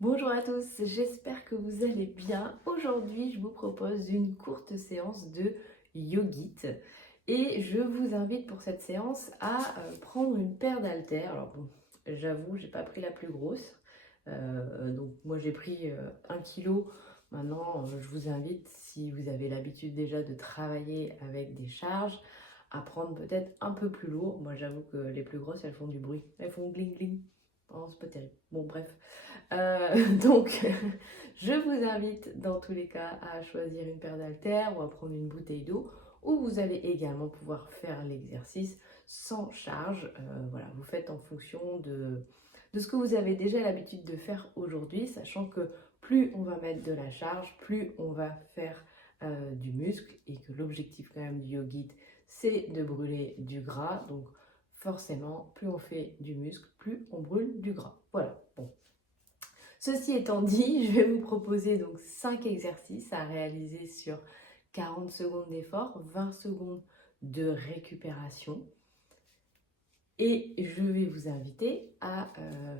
Bonjour à tous, j'espère que vous allez bien. Aujourd'hui, je vous propose une courte séance de Yogit et je vous invite pour cette séance à prendre une paire d'haltères. Alors bon, j'avoue, j'ai pas pris la plus grosse, donc moi j'ai pris 1 kilo. Maintenant, je vous invite, si vous avez l'habitude déjà de travailler avec des charges, à prendre peut-être un peu plus lourd. Moi j'avoue que les plus grosses, elles font du bruit, elles font gling gling. Oh, c'est pas terrible. Bon, bref. Donc, je vous invite dans tous les cas à choisir une paire d'haltères ou à prendre une bouteille d'eau où vous allez également pouvoir faire l'exercice sans charge. Voilà, vous faites en fonction de ce que vous avez déjà l'habitude de faire aujourd'hui, sachant que plus on va mettre de la charge, plus on va faire du muscle et que l'objectif quand même du Yogit, c'est de brûler du gras. Donc, forcément, plus on fait du muscle, plus on brûle du gras. Voilà, bon. Ceci étant dit, je vais vous proposer donc 5 exercices à réaliser sur 40 secondes d'effort, 20 secondes de récupération. Et je vais vous inviter à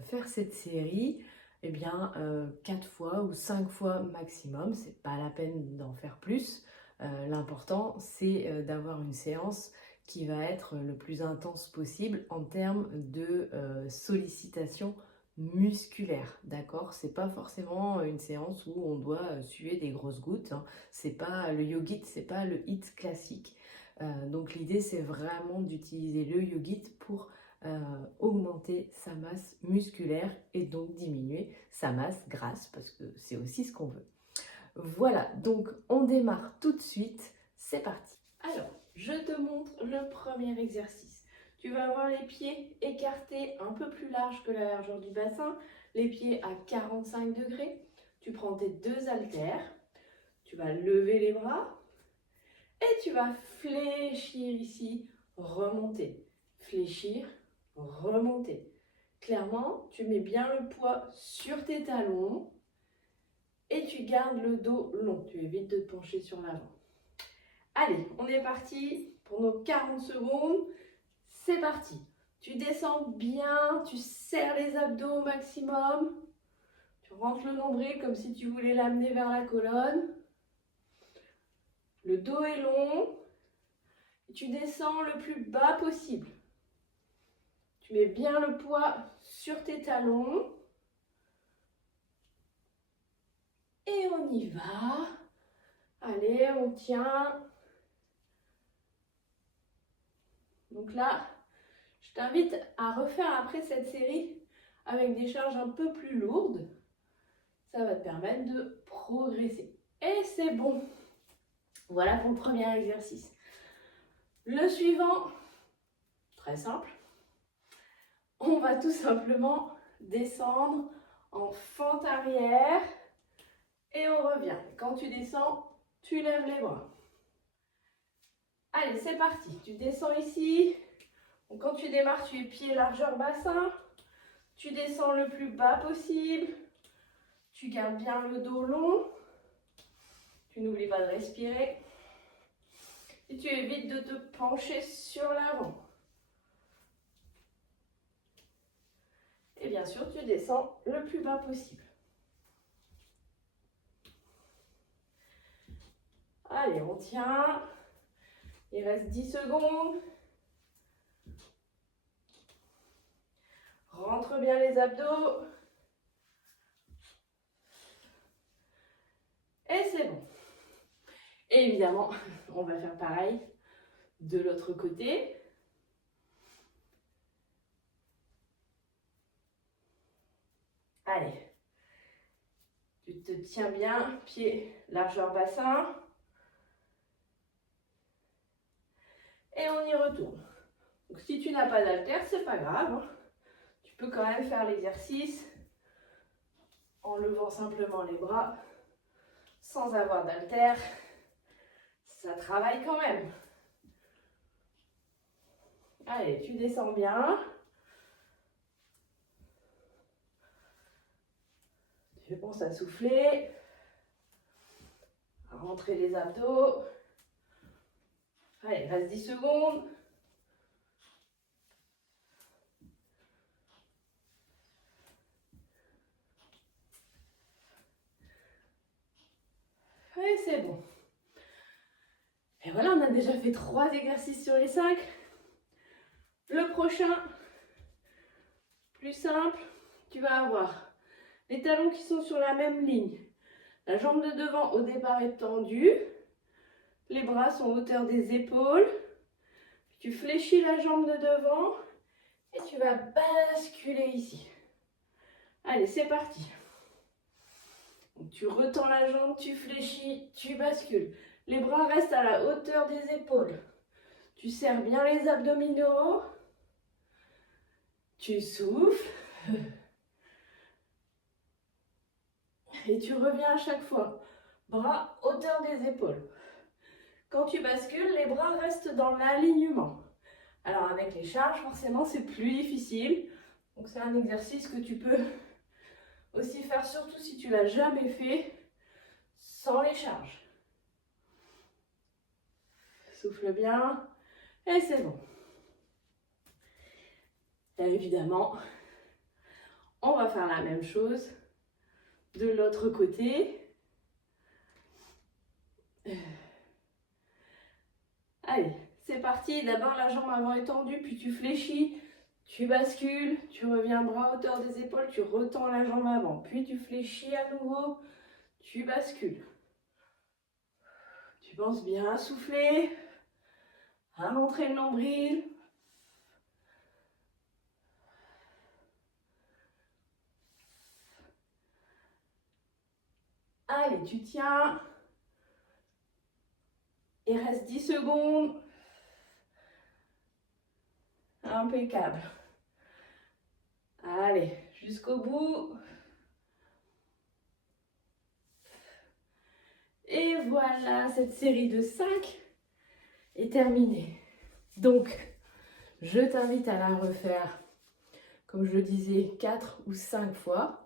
faire cette série 4 fois ou 5 fois maximum. C'est pas la peine d'en faire plus. L'important, c'est d'avoir une séance qui va être le plus intense possible en termes de sollicitation musculaire, d'accord? C'est pas forcément une séance où on doit suer des grosses gouttes, hein. C'est pas le Yogit, c'est pas le HIIT classique. Donc l'idée, c'est vraiment d'utiliser le Yogit pour augmenter sa masse musculaire et donc diminuer sa masse grasse, parce que c'est aussi ce qu'on veut. Voilà, donc on démarre tout de suite, c'est parti. Alors, je te montre le premier exercice. Tu vas avoir les pieds écartés un peu plus larges que la largeur du bassin, les pieds à 45 degrés. Tu prends tes deux haltères, tu vas lever les bras et tu vas fléchir ici, remonter, fléchir, remonter. Clairement, tu mets bien le poids sur tes talons et tu gardes le dos long. Tu évites de te pencher sur l'avant. Allez, on est parti pour nos 40 secondes. C'est parti. Tu descends bien, tu serres les abdos au maximum. Tu rentres le nombril comme si tu voulais l'amener vers la colonne. Le dos est long. Et tu descends le plus bas possible. Tu mets bien le poids sur tes talons. Et on y va. Allez, on tient. Donc là, je t'invite à refaire après cette série avec des charges un peu plus lourdes. Ça va te permettre de progresser. Et c'est bon. Voilà pour le premier exercice. Le suivant, très simple. On va tout simplement descendre en fente arrière et on revient. Quand tu descends, tu lèves les bras. Allez, c'est parti. Tu descends ici. Donc, quand tu démarres, tu es pied largeur bassin. Tu descends le plus bas possible. Tu gardes bien le dos long. Tu n'oublies pas de respirer. Et tu évites de te pencher sur l'avant. Et bien sûr, tu descends le plus bas possible. Allez, on tient. Il reste 10 secondes. Rentre bien les abdos. Et c'est bon. Et évidemment, on va faire pareil de l'autre côté. Allez. Tu te tiens bien, pied, largeur bassin. Et on y retourne. Donc si tu n'as pas d'haltère, c'est pas grave, hein. Tu peux quand même faire l'exercice en levant simplement les bras, sans avoir d'haltère. Ça travaille quand même. Allez, tu descends bien. Tu penses à souffler, à rentrer les abdos. Allez, reste 10 secondes. Et c'est bon. Et voilà, on a déjà fait 3 exercices sur les 5. Le prochain, plus simple, tu vas avoir les talons qui sont sur la même ligne. La jambe de devant au départ est tendue. Les bras sont à hauteur des épaules. Tu fléchis la jambe de devant et tu vas basculer ici. Allez, c'est parti. Donc, tu retends la jambe, tu fléchis, tu bascules. Les bras restent à la hauteur des épaules. Tu serres bien les abdominaux. Tu souffles. Et tu reviens à chaque fois. Bras hauteur des épaules. Quand tu bascules, les bras restent dans l'alignement. Alors avec les charges, forcément, c'est plus difficile. Donc c'est un exercice que tu peux aussi faire, surtout si tu ne l'as jamais fait, sans les charges. Souffle bien. Et c'est bon. Et évidemment, on va faire la même chose de l'autre côté. Allez, c'est parti. D'abord, la jambe avant est tendue, puis tu fléchis, tu bascules, tu reviens bras à hauteur des épaules, tu retends la jambe avant, puis tu fléchis à nouveau, tu bascules. Tu penses bien à souffler, à montrer le nombril. Allez, tu tiens. Il reste 10 secondes. Impeccable. Allez, jusqu'au bout. Et voilà, cette série de 5 est terminée. Donc, je t'invite à la refaire, comme je le disais, 4 ou 5 fois.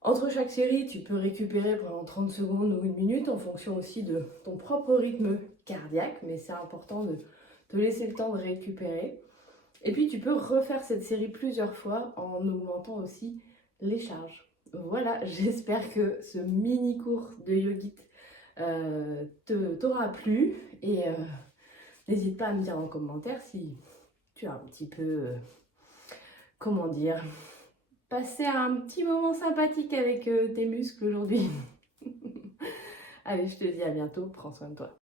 Entre chaque série, tu peux récupérer pendant 30 secondes ou 1 minute en fonction aussi de ton propre rythme cardiaque, mais c'est important de te laisser le temps de récupérer. Et puis, tu peux refaire cette série plusieurs fois en augmentant aussi les charges. Voilà, j'espère que ce mini cours de Yogit t'aura plu et n'hésite pas à me dire en commentaire si tu as un petit peu, comment dire, passé un petit moment sympathique avec tes muscles aujourd'hui. Allez, je te dis à bientôt, prends soin de toi.